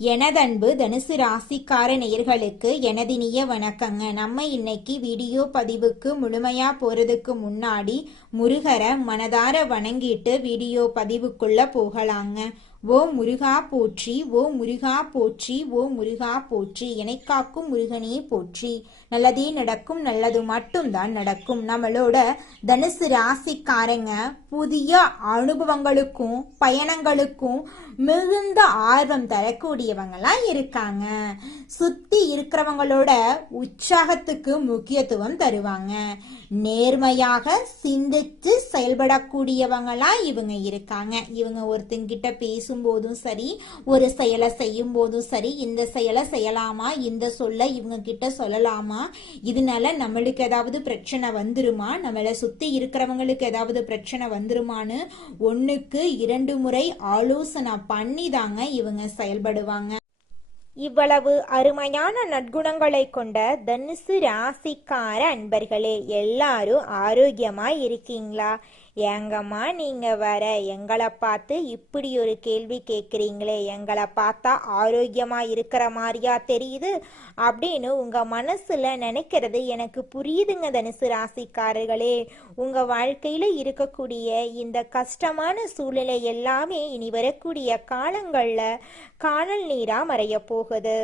எனதன்பு தனுசு ராசிக்கார நேயர்களுக்கு எனதினிய வணக்கங்க. நம்ம இன்னைக்கு வீடியோ பதிவுக்கு முழுமையா போறதுக்கு முன்னாடி முருகரை மனதார வணங்கிட்டு வீடியோ பதிவுக்குள்ள போகலாங்க. ஓ முருகா போற்றி, ஓ முருகா போற்றி, ஓ முருகா போற்றி, காக்கும் முருகனே போற்றி. நல்லதே நடக்கும், நல்லது மட்டும்தான் நடக்கும். நம்மளோட தனுசு ராசிக்காரங்க புதிய அனுபவங்களுக்கும் பயணங்களுக்கும் மிகுந்த ஆர்வம் தரக்கூடியவங்களா இருக்காங்க. சுத்தி இருக்கிறவங்களோட உற்சாகத்துக்கு முக்கியத்துவம் தருவாங்க. நேர்மையாக சிந்திச்சு செயல்படக்கூடியவங்களா இவங்க இருக்காங்க. இவங்க ஒருத்தங்கிட்ட பேசும்போதும் சரி, ஒரு செயலை செய்யும் போதும் சரி, இந்த செயலை செய்யலாமா, இந்த சொல்ல இவங்க கிட்ட சொல்லலாமா, இதனால நம்மளுக்கு ஏதாவது பிரச்சனை வந்துருமா, நம்மளை சுத்தி இருக்கிறவங்களுக்கு ஏதாவது பிரச்சனை வந்துருமான்னு 1க்கு 2 முறை ஆலோசனை பண்ணி தாங்க இவங்க செயல்படுவாங்க. இவ்வளவு அருமையான நற்குணங்களை கொண்ட தனுசு ராசிக்கார அன்பர்களே, எல்லாரும் ஆரோக்கியமா இருக்கீங்களா? ஏங்கம்மா நீங்க வர எங்களை பார்த்து இப்படி ஒரு கேள்வி கேட்குறீங்களே, எங்களை பார்த்தா ஆரோக்கியமா இருக்கிற மாதிரியா தெரியுது அப்படின்னு உங்க மனசுல நினைக்கிறது எனக்கு புரியுதுங்க. தனுசு ராசிக்காரர்களே, உங்க வாழ்க்கையில இருக்கக்கூடிய இந்த கஷ்டமான சூழ்நிலை எல்லாமே இனி வரக்கூடிய காலங்கள்ல காணல் நீரா மறைய போகுது.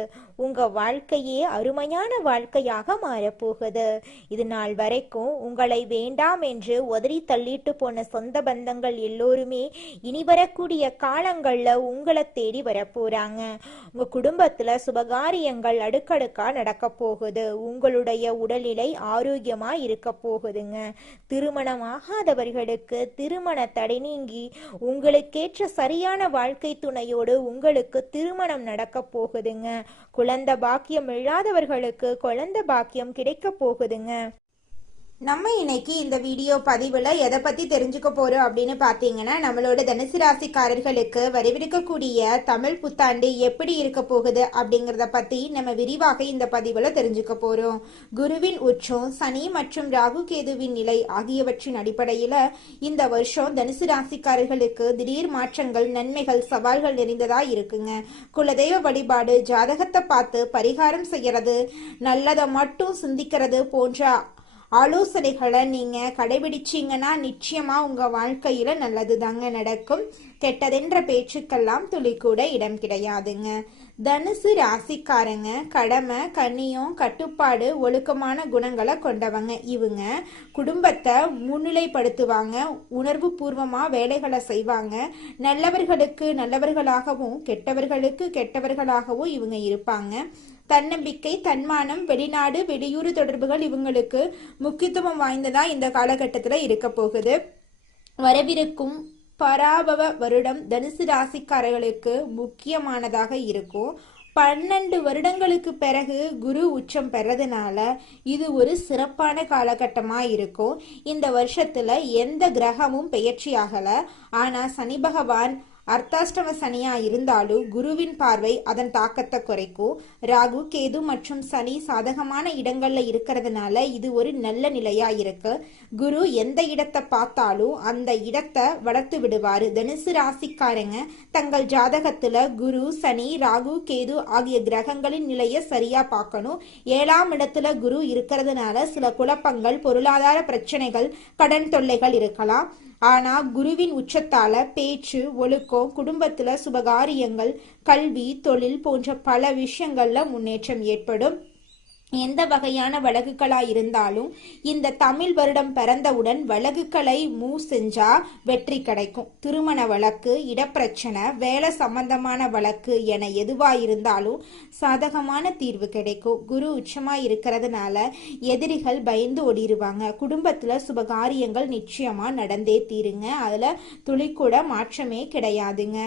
உங்க வாழ்க்கையே அருமையான வாழ்க்கையாக மாறப்போகுது. இது நாள் வரைக்கும் உங்களை வேண்டாம் என்று உதறி தள்ளிட்டு போன சொந்த பந்தங்கள் எல்லோருமே இனி வரக்கூடிய காலங்கள்ல உங்களை தேடி வரப்போறாங்க. உங்க குடும்பத்துல சுபகாரியங்கள் அடுக்கடுக்கா நடக்க போகுது. உங்களுடைய உடல்நிலை ஆரோக்கியமா இருக்க போகுதுங்க. திருமணம் ஆகாதவர்களுக்கு திருமண தடை நீங்கி உங்களுக்கேற்ற சரியான வாழ்க்கை துணையோடு உங்களுக்கு திருமணம் நடக்க போகுதுங்க. குழந்தை பாக்கியம் இல்லாதவர்களுக்கு குழந்தை பாக்கியம் கிடைக்க போகுதுங்க. நம்ம இன்னைக்கு இந்த வீடியோ பதிவுல எதை பத்தி தெரிஞ்சுக்க போறோம் அப்படின்னு பாத்தீங்கன்னா, நம்மளோட தனுசு ராசிக்காரர்களுக்கு வரவிருக்கக்கூடிய தமிழ் புத்தாண்டு எப்படி இருக்க போகுது அப்படிங்கறத பத்தி நம்ம விரிவாக இந்த பதிவுல தெரிஞ்சுக்க போறோம். குருவின் உச்சம், சனி மற்றும் ராகு கேதுவின் நிலை ஆகியவற்றின் அடிப்படையில இந்த வருஷம் தனுசு ராசிக்காரர்களுக்கு திடீர் மாற்றங்கள், நன்மைகள், சவால்கள் நிறைந்ததா இருக்குங்க. குலதெய்வ வழிபாடு, ஜாதகத்தை பார்த்து பரிகாரம் செய்யறது, நல்லதை மட்டும் சிந்திக்கிறது போன்ற ஆலோசனைகளை நீங்க கடைபிடிச்சீங்கன்னா நிச்சயமா உங்க வாழ்க்கையில நல்லது தாங்க நடக்கும். கெட்டதென்ற பேச்சுக்கெல்லாம் துளி கூட இடம் கிடையாதுங்க. தனுசு ராசிக்காரங்க கடமை, கண்ணியம், கட்டுப்பாடு, ஒழுக்கமான குணங்களை கொண்டவங்க. இவங்க குடும்பத்தை முன்னிலைப்படுத்துவாங்க, உணர்வு பூர்வமா வேலைகளை செய்வாங்க. நல்லவர்களுக்கு நல்லவர்களாகவும் கெட்டவர்களுக்கு கெட்டவர்களாகவும் இவங்க இருப்பாங்க. தன்னம்பிக்கை, தன்மானம், வெளிநாடு வெளியூர் தொடர்புகள் இவங்களுக்கு முக்கியத்துவம் வாய்ந்ததா இந்த காலகட்டத்தில் இருக்க போகுது. வரவிருக்கும் பராபவ வருடம் தனுசு ராசிக்காரர்களுக்கு முக்கியமானதாக இருக்கும். 12 வருடங்களுக்கு பிறகு குரு உச்சம் பெறதுனால இது ஒரு சிறப்பான காலகட்டமா இருக்கும். இந்த வருஷத்துல எந்த கிரகமும் பெயர்ச்சி ஆகல. ஆனா சனி பகவான் அர்த்தாஷ்டம சனியா இருந்தாலும் குருவின் பார்வை அதன் தாக்கத்தை குறைக்கும். ராகு, கேது மற்றும் சனி சாதகமான இடங்கள்ல இருக்கிறதுனால இது ஒரு நல்ல நிலையா இருக்கு. குரு எந்த இடத்தை பார்த்தாலும் அந்த இடத்தை வளர்த்து விடுவாரு. தனுசு ராசிக்காரங்க தங்கள் ஜாதகத்துல குரு, சனி, ராகு, கேது ஆகிய கிரகங்களின் நிலையை சரியா பார்க்கணும். 7ஆம் இடத்துல குரு இருக்கிறதுனால சில குழப்பங்கள், பொருளாதார பிரச்சனைகள், கடன் தொல்லைகள் இருக்கலாம். ஆனா குருவின் உச்சத்தால பேச்சு, ஒழுக்கம், குடும்பத்துல சுபகாரியங்கள், கல்வி, தொழில் போன்ற பல விஷயங்கள்ல முன்னேற்றம் ஏற்படும். எந்த வகையான வழக்குகளா இருந்தாலும் இந்த தமிழ் வருடம் பிறந்தவுடன் வழக்குகளை மூவ் செஞ்சா வெற்றி கிடைக்கும். திருமண வழக்கு, இடப்பிரச்சனை, வேலை சம்பந்தமான வழக்கு என எதுவா இருந்தாலும் சாதகமான தீர்வு கிடைக்கும். குரு உச்சமா இருக்கிறதுனால எதிரிகள் பயந்து ஓடிடுவாங்க. குடும்பத்துல சுபகாரியங்கள் நிச்சயமா நடந்தே தீருங்க. அதுல துளிக்கூட மாற்றமே கிடையாதுங்க.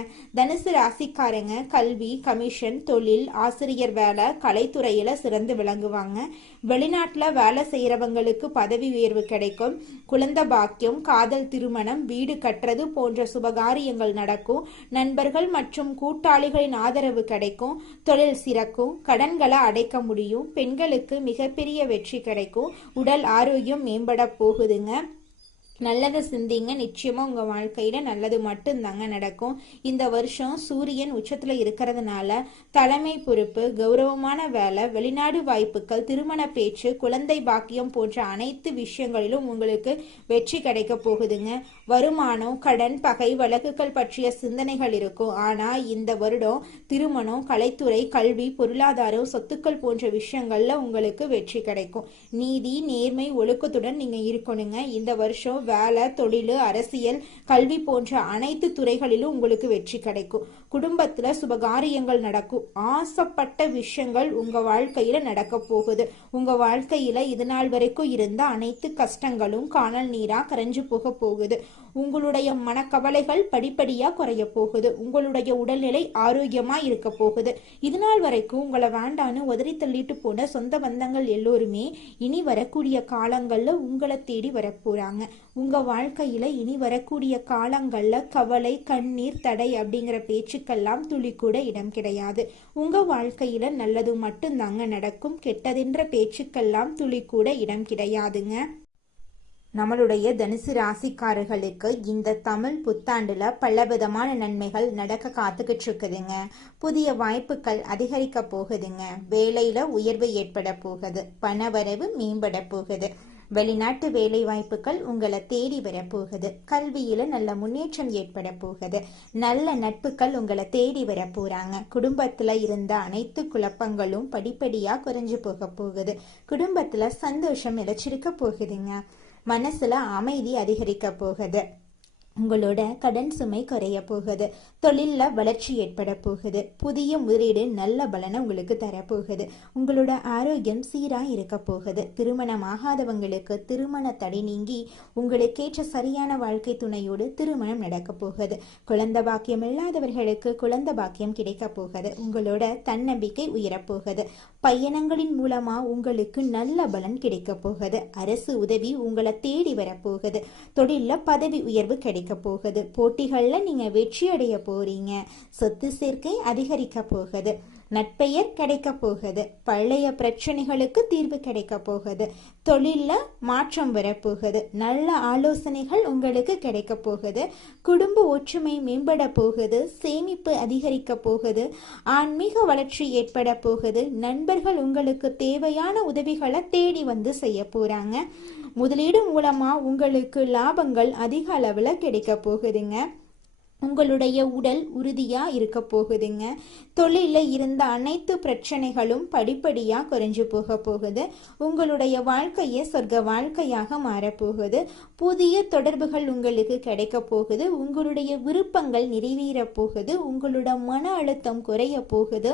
தனுசு ராசிக்காரங்க கல்வி, கமிஷன், தொழில், ஆசிரியர் வேலை, கலைத்துறையில சிறந்து விளங்குவாங்க. வெளிநாட்டுல வேலை செய்யறவங்களுக்கு பதவி உயர்வு கிடைக்கும். குழந்தை பாக்கியம், காதல், திருமணம், வீடு கட்டுறது போன்ற சுபகாரியங்கள் நடக்கும். நண்பர்கள் மற்றும் கூட்டாளிகளின் ஆதரவு கிடைக்கும். தொழில் சிறக்கும். கடன்களை அடைக்க முடியும். பெண்களுக்கு மிகப்பெரிய வெற்றி கிடைக்கும். உடல் ஆரோக்கியம் மேம்பட போகுதுங்க. நல்லதை சிந்திங்க, நிச்சயமா உங்க வாழ்க்கையில நல்லது மட்டும்தாங்க நடக்கும். இந்த வருஷம் சூரியன் உச்சத்துல இருக்கிறதுனால தலைமை பொறுப்பு, கௌரவமான வேலை, வெளிநாடு வாய்ப்புகள், திருமண பேச்சு, குழந்தை பாக்கியம் போன்ற அனைத்து விஷயங்களிலும் உங்களுக்கு வெற்றி கிடைக்க போகுதுங்க. வருமானம், கடன், பகை, வழக்குகள் பற்றிய சிந்தனைகள் இருக்கும். ஆனா இந்த வருடம் திருமணம், கலைத்துறை, கல்வி, பொருளாதாரம், சொத்துக்கள் போன்ற விஷயங்கள்ல உங்களுக்கு வெற்றி கிடைக்கும். நீதி, நேர்மை, ஒழுக்கத்துடன் நீங்க இருக்கணுங்க. இந்த வருஷம் வேலை, தொழில், அரசியல், கல்வி போன்ற அனைத்து துறைகளிலும் உங்களுக்கு வெற்றி கிடைக்கும். குடும்பத்துல சுபகாரியங்கள் நடக்கும். ஆசைப்பட்ட விஷயங்கள் உங்க வாழ்க்கையில நடக்க போகுது. உங்க வாழ்க்கையில இது நாள் வரைக்கும் இருந்த அனைத்து கஷ்டங்களும் காணல் நீரா கரைஞ்சு போக போகுது. உங்களுடைய மனக்கவலைகள் படிப்படியா குறைய போகுது. உங்களுடைய உடல்நிலை ஆரோக்கியமா இருக்க போகுது. இது நாள் வரைக்கும் உங்களை வேண்டான்னு உதறி தள்ளிட்டு போன சொந்த பந்தங்கள் எல்லோருமே இனி வரக்கூடிய காலங்கள்ல உங்களை தேடி வரப்போறாங்க. உங்க வாழ்க்கையில இனி வரக்கூடிய காலங்கள்ல கவலை, கண்ணீர், தடை அப்படிங்கிற பேச்சுக்கெல்லாம் துளி கூட இடம் கிடையாது. உங்க வாழ்க்கையில நல்லது மட்டும்தாங்க நடக்கும். கெட்டதென்ற பேச்சுக்கெல்லாம் துளி கூட இடம் கிடையாதுங்க. நம்மளுடைய தனுசு ராசிக்காரர்களுக்கு இந்த தமிழ் புத்தாண்டுல பலவிதமான நன்மைகள் நடக்க காத்துக்கிட்டு இருக்குதுங்க. புதிய வாய்ப்புகள் அதிகரிக்க போகுதுங்க. வேலையில உயர்வு ஏற்பட போகுது. பணவரவு மேம்பட போகுது. வெளிநாட்டு வேலை வாய்ப்புகள் உங்களை தேடி வரப்போகுது. கல்வியில நல்ல முன்னேற்றம் ஏற்பட போகுது. நல்ல நட்புகள் உங்களை தேடி வர போறாங்க. குடும்பத்துல இருந்த அனைத்து குழப்பங்களும் படிப்படியா குறைஞ்சு போக போகுது. குடும்பத்துல சந்தோஷம் நிலைச்சிருக்க போகுதுங்க. மனசுல அமைதி அதிகரிக்க போகுது. உங்களோட கடன் சுமை குறைய போகுது. தொழில்ல வளர்ச்சி ஏற்பட போகுது. புதிய முதலீடு நல்ல பலனை உங்களுக்கு தரப்போகுது. உங்களோட ஆரோக்கியம் சீரா இருக்க போகுது. திருமணம் ஆகாதவங்களுக்கு திருமண தடை நீங்கி உங்களுக்கேற்ற சரியான வாழ்க்கை துணையோடு திருமணம் நடக்க போகுது. குழந்தை பாக்கியம் இல்லாதவர்களுக்கு குழந்தை பாக்கியம் கிடைக்க போகுது. உங்களோட தன்னம்பிக்கை உயரப்போகுது. பயணங்களின் மூலமா உங்களுக்கு நல்ல பலன் கிடைக்க போகுது. அரசு உதவி உங்களை தேடி வரப்போகுது. தொழில்ல பதவி உயர்வு கிடைக்க போகுது. போட்டிகள்ல நீங்க வெற்றி அடைய போறீங்க. சொத்து சேர்க்கை அதிகரிக்க போகுது. நட்பெயர் கிடைக்க போகுது. பழைய பிரச்சனைகளுக்கு தீர்வு கிடைக்க போகுது. தொழில்ல மாற்றம் வரப்போகுது. நல்ல ஆலோசனைகள் உங்களுக்கு கிடைக்க போகுது. குடும்ப ஒற்றுமை மேம்பட போகுது. சேமிப்பு அதிகரிக்க போகுது. ஆன்மீக வளர்ச்சி ஏற்பட போகுது. நண்பர்கள் உங்களுக்கு தேவையான உதவிகளை தேடி வந்து செய்ய போறாங்க. முதலீடு மூலமா உங்களுக்கு லாபங்கள் அதிக அளவுல கிடைக்க போகுதுங்க. உங்களுடைய உடல் உறுதியா இருக்க போகுதுங்க. தொழில இருந்த அனைத்து பிரச்சனைகளும் படிப்படியா குறைஞ்சு போக போகுது. உங்களுடைய வாழ்க்கையே சொர்க்க வாழ்க்கையாக மாறப்போகுது. புதிய தொடர்புகள் உங்களுக்கு கிடைக்க போகுது. உங்களுடைய விருப்பங்கள் நிறைவேற போகுது. உங்களோட மன அழுத்தம் குறைய போகுது.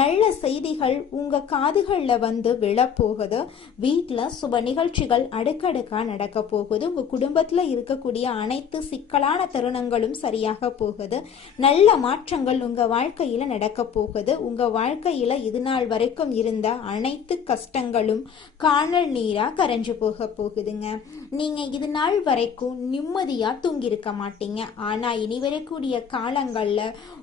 நல்ல செய்திகள் உங்க காதுகள்ல வந்து விழப்போகுது. வீட்டுல சுப நிகழ்ச்சிகள் அடுக்கடுக்கா நடக்க போகுது. உங்க குடும்பத்துல இருக்கக்கூடிய அனைத்து சிக்கலான தருணங்களும் சரியாக போகுது. நல்ல மாற்றங்கள் உங்க வாழ்க்கையில நடக்க போகுது. உங்க வாழ்க்கையில இது நாள் வரைக்கும் இருந்த அனைத்து கஷ்டங்களும் காணல் நீரா கரைஞ்சு போக போகுதுங்க. நீங்க இது நாள் வரைக்கும் நிம்மதியா தூங்கியிருக்க மாட்டீங்க. ஆனா இனி வரக்கூடிய காலங்கள்ல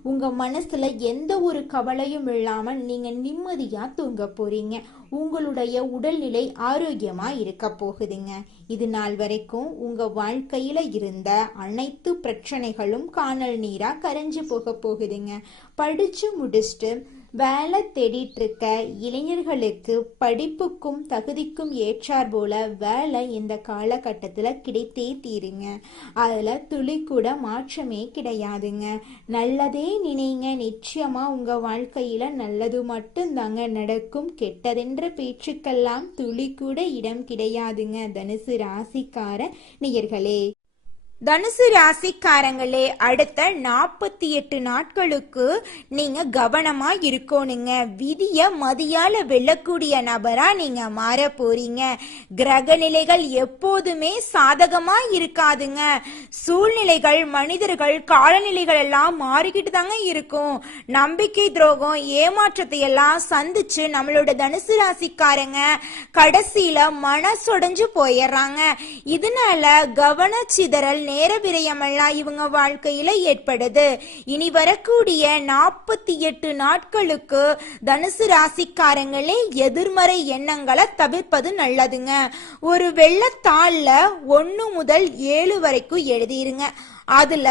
உங்க மனசுல எந்த ஒரு கவலையும் இல்லாமல் நீங்க நிம்மதியா தூங்க போறீங்க. உங்களுடைய உடல்நிலை ஆரோக்கியமா இருக்க போகுதுங்க. இது நாள் வரைக்கும் உங்க வாழ்க்கையில இருந்த அனைத்து பிரச்சனைகளும் காணல் நீரா கரைஞ்சு போக போகுதுங்க. படிச்சு முடிச்சுட்டு வேலை தேடிட்டு இருக்க இளைஞர்களுக்கு படிப்புக்கும் தகுதிக்கும் ஏற்றார் போல வேலை இந்த காலகட்டத்துல கிடைத்தே தீருங்க. அதுல துளி கூட மாற்றமே கிடையாதுங்க. நல்லதே நினைங்க. நிச்சயமா உங்க வாழ்க்கையில நல்லது மட்டும்தாங்க நடக்கும். கெட்டதென்ற பேச்சுக்கெல்லாம் துளி கூட இடம் கிடையாதுங்க. தனுசு ராசிக்கார நேயர்களே, தனுசு ராசிக்காரங்களே, அடுத்த 48 நாட்களுக்கு நீங்க கவனமா இருக்கணுங்க. விதிய மதியால வெல்லக்கூடிய நபரா நீங்க மாற போறீங்க. கிரக நிலைகள் எப்போதுமே சாதகமா இருக்காதுங்க. சூழ்நிலைகள், மனிதர்கள், காலநிலைகள் எல்லாம் மாறிக்கிட்டு தாங்க இருக்கும். நம்பிக்கை துரோகம், ஏமாற்றத்தை எல்லாம் சந்திச்சு நம்மளோட தனுசு ராசிக்காரங்க கடைசியில மனசொடைஞ்சு போயிடுறாங்க. இதனால கவனச்சிதறல் நேர விரயமெல்லாம் இவங்க வாழ்க்கையில ஏற்படுது. இனி வரக்கூடிய 48 நாட்களுக்கு தனுசு ராசிக்காரங்களே எதிர்மறை எண்ணங்களை தவிர்ப்பது நல்லதுங்க. ஒரு வெள்ளத்தாள்ல 1 முதல் 7 வரைக்கும் எழுதிருங்க. அதுல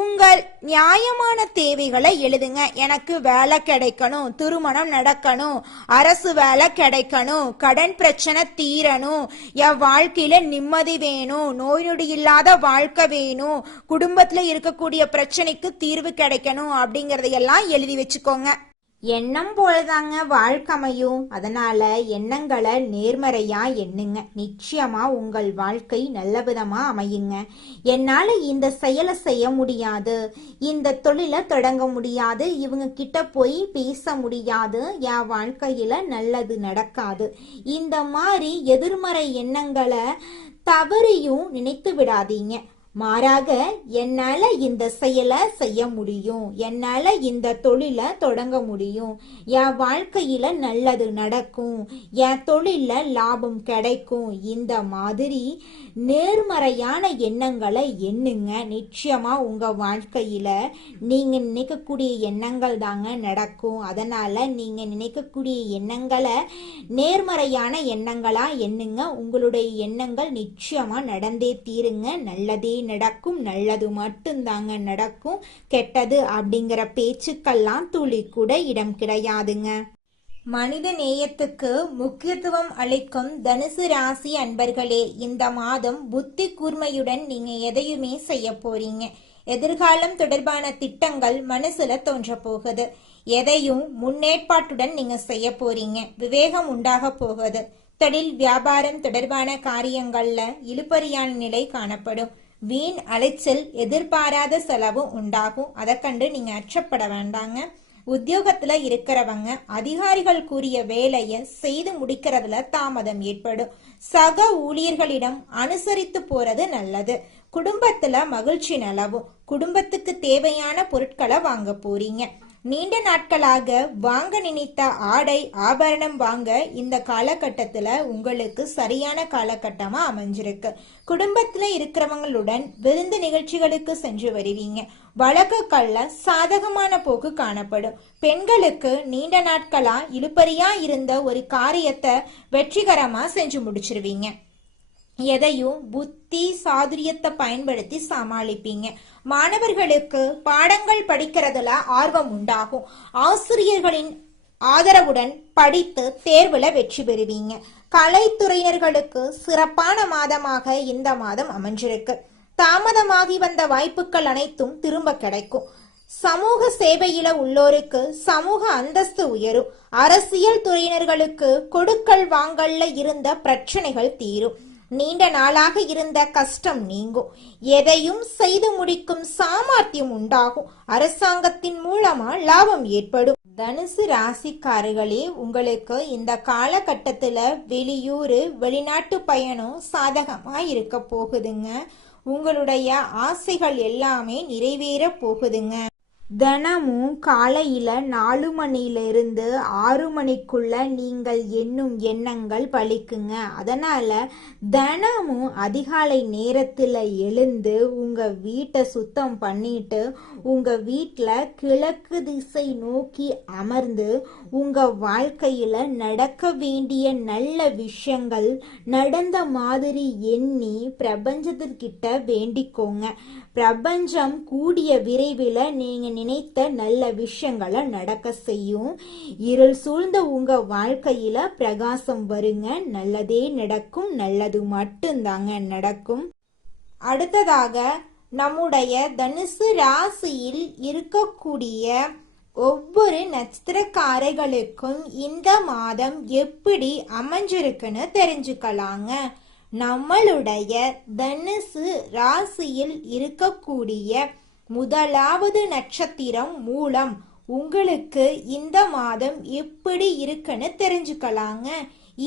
உங்கள் நியாயமான தேவைகளை எழுதுங்க. எனக்கு வேலை கிடைக்கணும், திருமணம் நடக்கணும், அரசு வேலை கிடைக்கணும், கடன் பிரச்சனை தீரணும், என் வாழ்க்கையில நிம்மதி வேணும், நோய் நொடி இல்லாத வாழ்க்கை வேணும், குடும்பத்துல இருக்கக்கூடிய பிரச்சனைக்கு தீர்வு கிடைக்கணும் அப்படிங்கறதையெல்லாம் எழுதி வச்சுக்கோங்க. எண்ணம் போலதாங்க வாழ்க்கை அமையும். அதனால எண்ணங்களை நேர்மறையா எண்ணுங்க. நிச்சயமா உங்கள் வாழ்க்கை நல்ல விதமா அமையுங்க. என்னால இந்த செயலை செய்ய முடியாது, இந்த தொழிலை தொடங்க முடியாது, இவங்க கிட்ட போய் பேச முடியாது, என் வாழ்க்கையில நல்லது நடக்காது, இந்த மாதிரி எதிர்மறை எண்ணங்களை தவறியும் நினைத்து விடாதீங்க. மாறாக என்னால இந்த செயலை செய்ய முடியும், என்னால இந்த தொழிலை தொடங்க முடியும், என் வாழ்க்கையில நல்லது நடக்கும், என் தொழில லாபம் கிடைக்கும், இந்த மாதிரி நேர்மறையான எண்ணங்களை எண்ணுங்க. நிச்சயமா உங்க வாழ்க்கையில நீங்க நினைக்கக்கூடிய எண்ணங்கள் தாங்க நடக்கும். அதனால நீங்க நினைக்கக்கூடிய எண்ணங்களை நேர்மறையான எண்ணங்களா எண்ணுங்க. உங்களுடைய எண்ணங்கள் நிச்சயமா நடந்தே தீருங்க. நல்லதே நடக்கும், நல்லது மட்டும்தாங்க நடக்கும். கெட்டது அப்படிங்கிற பேச்சுக்கெல்லாம் துளி கூட இடம் கிடையாதுங்க. மனித நேயத்துக்கு முக்கியத்துவம் அளிக்கும் தனுசு ராசி அன்பர்களே, இந்த மாதம் புத்தி கூர்மையுடன் நீங்க எதையுமே செய்ய போறீங்க. எதிர்காலம் தொடர்பான திட்டங்கள் மனசுல தோன்ற போகுது. எதையும் முன்னேற்பாட்டுடன் நீங்க செய்ய போறீங்க. விவேகம் உண்டாக போகுது. தொழில் வியாபாரம் தொடர்பான காரியங்கள்ல இழுபறியான நிலை காணப்படும். வீண் அலைச்சல், எதிர்பாராத செலவு உண்டாகும். அதை கண்டு நீங்க அச்சப்பட வேண்டாங்க. உத்தியோகத்துல இருக்கிறவங்க அதிகாரிகள் கூறிய வேலையை செய்து முடிக்கிறதுல தாமதம் ஏற்படும். சக ஊழியர்களிடம் அனுசரித்து போறது நல்லது. குடும்பத்துல மகிழ்ச்சி நிலவும். குடும்பத்துக்கு தேவையான பொருட்களை வாங்க போறீங்க. நீண்ட நாட்களாக வாங்க நினைத்த ஆடை ஆபரணம் வாங்க இந்த காலகட்டத்துல உங்களுக்கு சரியான காலகட்டமா அமைஞ்சிருக்கு. குடும்பத்துல இருக்கிறவங்களுடன் விருந்து நிகழ்ச்சிகளுக்கு சென்று வருவீங்க. வழக்குகள்ல சாதகமான போக்கு காணப்படும். பெண்களுக்கு நீண்ட நாட்களா இழுபறியா இருந்த ஒரு காரியத்தை வெற்றிகரமா செஞ்சு முடிச்சிருவீங்க. எதையும் புத்தி சாதுரியத்தை பயன்படுத்தி சமாளிப்பீங்க. மாணவர்களுக்கு பாடங்கள் படிக்கிறதுல ஆர்வம் உண்டாகும். ஆசிரியர்களின் ஆதரவுடன் படித்து தேர்வுல வெற்றி பெறுவீங்க. கலைத்துறையினர்களுக்கு சிறப்பான மாதமாக இந்த மாதம் அமைஞ்சிருக்கு. தாமதமாகி வந்த வாய்ப்புகள் அனைத்தும் திரும்ப கிடைக்கும். சமூக சேவையில உள்ளோருக்கு சமூக அந்தஸ்து உயரும். அரசியல் துறையினர்களுக்கு கொடுக்கல் வாங்கல்ல இருந்த பிரச்சனைகள் தீரும். நீண்ட நாளாக இருந்த கஷ்டம் நீங்கும். எதையும் செய்து முடிக்கும் சாமர்த்தியம் உண்டாகும். அரசாங்கத்தின் மூலமா லாபம் ஏற்படும். தனுசு ராசிக்காரர்களே, உங்களுக்கு இந்த காலகட்டத்துல வெளியூர் வெளிநாட்டு பயணம் சாதகமா இருக்க போகுதுங்க. உங்களுடைய ஆசைகள் எல்லாமே நிறைவேற போகுதுங்க. தினமும் காலையில 4 மணியிலிருந்து 6 மணிக்குள்ள நீங்கள் எண்ணும் எண்ணங்கள் பலிக்குங்க. அதனால தினமும் அதிகாலை நேரத்துல எழுந்து உங்க வீட்டை சுத்தம் பண்ணிட்டு உங்க வீட்டுல கிழக்கு திசை நோக்கி அமர்ந்து உங்க வாழ்க்கையில நடக்க வேண்டிய நல்ல விஷயங்கள் நடந்த மாதிரி எண்ணி பிரபஞ்சத்திற்கிட்ட வேண்டிக்கோங்க. பிரபஞ்சம் கூடிய விரைவில் நீங்க நினைத்த நல்ல விஷயங்களை நடக்க செய்யும். இருள் சூழ்ந்த உங்க வாழ்க்கையில பிரகாசம் வருங்க. நல்லதே நடக்கும், நல்லது மட்டும்தாங்க நடக்கும். அடுத்ததாக நம்முடைய தனுசு ராசியில் இருக்கக்கூடிய ஒவ்வொரு நட்சத்திரக்காரர்களுக்கும் இந்த மாதம் எப்படி அமைஞ்சிருக்குன்னு தெரிஞ்சுக்கலாங்க. நம்மளுடைய தனுசு ராசியில் இருக்கக்கூடிய முதலாவது நட்சத்திரம் மூலம். உங்களுக்கு இந்த மாதம் எப்படி இருக்குன்னு தெரிஞ்சுக்கலாங்க.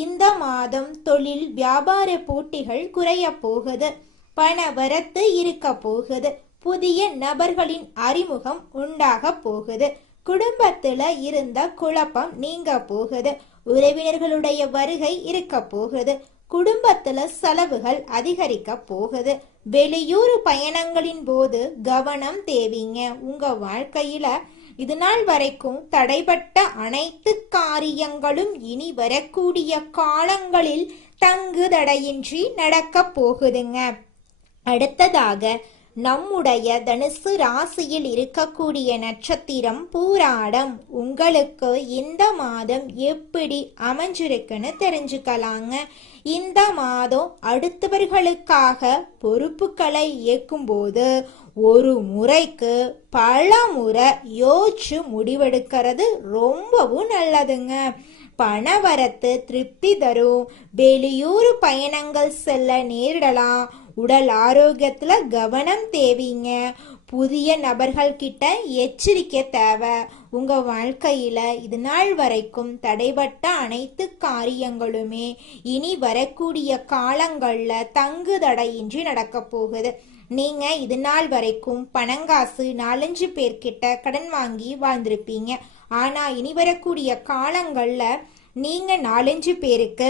இந்த மாதம் தொழில் வியாபார போட்டிகள் குறைய போகுது. பண வரத்து இருக்க போகுது. புதிய நபர்களின் அறிமுகம் உண்டாக போகுது. குடும்பத்துல இருந்த குழப்பம் நீங்க போகுது. உறவினர்களுடைய வருகை இருக்க போகுது. குடும்பத்துல செலவுகள் அதிகரிக்க போகுது. வெளியூர் பயணங்களின் போது கவனம் தேவைங்க. உங்க வாழ்க்கையில இது நாள் வரைக்கும் தடைபட்ட அனைத்து காரியங்களும் இனி வரக்கூடிய காலங்களில் தங்கு தடையின்றி நடக்க போகுதுங்க. அடுத்ததாக நம்முடைய தனுசு ராசியில் இருக்கக்கூடிய நட்சத்திரம் பூராடம். உங்களுக்கு இந்த மாதம் எப்படி அமைஞ்சிருக்குன்னு தெரிஞ்சுக்கலாங்க. இந்த மாதம் அடுத்தவர்களுக்காக பொறுப்புகளை இயக்கும்போது ஒரு முறைக்கு பல முறை யோசிச்சு முடிவெடுக்கிறது ரொம்பவும் நல்லதுங்க. பணவரத்து திருப்தி தரும். வெளியூர் பயணங்கள் செல்ல நேரிடலாம். உடல் ஆரோக்கியத்துல கவனம் தேவைங்க. புதிய நபர்கள் கிட்ட எச்சரிக்கை தேவை. உங்க வாழ்க்கையில இது நாள் வரைக்கும் தடைபட்ட அனைத்து காரியங்களுமே இனி வரக்கூடிய காலங்கள்ல தங்கு தடையின்றி நடக்க போகுது. நீங்க இது நாள் வரைக்கும் பணங்காசு 4-5 பேர்கிட்ட கடன் வாங்கி வாழ்ந்திருப்பீங்க. ஆனா இனி வரக்கூடிய காலங்கள்ல நீங்க 4-5 பேருக்கு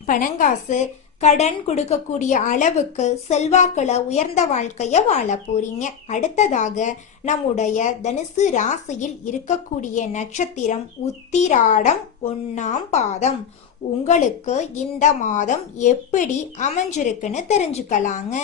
பணங்காசு கடன் கொடுக்கக்கூடிய அளவுக்கு செல்வாக்குல உயர்ந்த வாழ்க்கைய வாழ போறீங்க. அடுத்ததாக நம்முடைய தனுசு ராசியில் இருக்கக்கூடிய நட்சத்திரம் உத்திராடம் 1ஆம் பாதம். உங்களுக்கு இந்த மாதம் எப்படி அமைஞ்சிருக்குன்னு தெரிஞ்சுக்கலாங்க.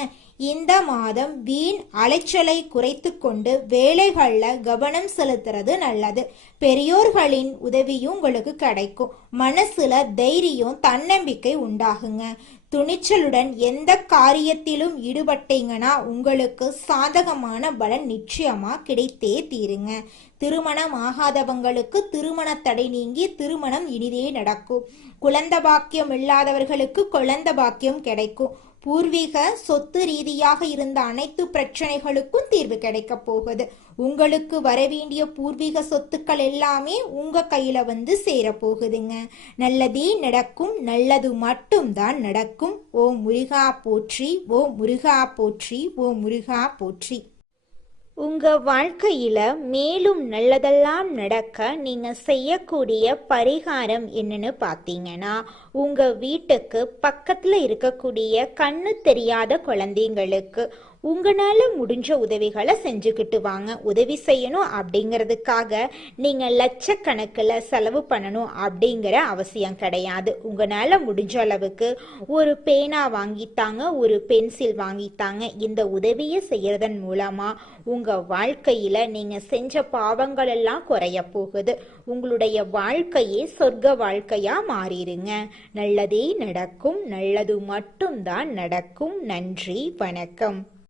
இந்த மாதம் வீண் அலைச்சலை குறைத்து கொண்டு வேலைகள்ல கவனம் செலுத்துறது நல்லது. பெரியோர்களின் உதவியும் உங்களுக்கு கிடைக்கும். மனசுல தைரியம் தன்னம்பிக்கை உண்டாகுங்க. துணிச்சலுடன் எந்த காரியத்திலும் ஈடுபட்டீங்கன்னா உங்களுக்கு சாதகமான பலன் நிச்சயமா கிடைத்தே தீருங்க. திருமணம் ஆகாதவங்களுக்கு திருமண தடை நீங்கி திருமணம் இனிதே நடக்கும். குழந்தை பாக்கியம் இல்லாதவர்களுக்கு குழந்தை பாக்கியம் கிடைக்கும். பூர்வீக சொத்து ரீதியாக இருந்த அனைத்து பிரச்சனைகளுக்கும் தீர்வு கிடைக்க போகுது. உங்களுக்கு வரவேண்டிய பூர்வீக சொத்துக்கள் எல்லாமே உங்க கையில வந்து சேர போகுதுங்க. நல்லதே நடக்கும். நல்லது மட்டும்தான் நடக்கும். ஓம் முருகா போற்றி, ஓம் முருகா போற்றி, ஓம் முருகா போற்றி. உங்க வாழ்க்கையில மேலும் நல்லதெல்லாம் நடக்க நீங்க செய்யக்கூடிய பரிகாரம் என்னன்னு பார்த்தீங்கன்னா, உங்க வீட்டுக்கு பக்கத்துல இருக்கக்கூடிய கண்ணு தெரியாத குழந்தைங்களுக்கு உங்களால முடிஞ்ச உதவிகளை செஞ்சுக்கிட்டு வாங்க. உதவி செய்யணும் அப்படிங்கிறதுக்காக நீங்க லட்சக்கணக்கில் செலவு பண்ணணும் அப்படிங்கிற அவசியம் கிடையாது. உங்களால முடிஞ்ச அளவுக்கு ஒரு பேனா வாங்கித்தாங்க, ஒரு பென்சில் வாங்கித்தாங்க. இந்த உதவியை செய்யறதன் மூலமா உங்க வாழ்க்கையில நீங்க செஞ்ச பாவங்கள் எல்லாம் குறைய போகுது. உங்களுடைய வாழ்க்கையே சொர்க்க வாழ்க்கையா மாறிடுங்க. நல்லதே நடக்கும். நல்லது மட்டும்தான் நடக்கும். நன்றி, வணக்கம்.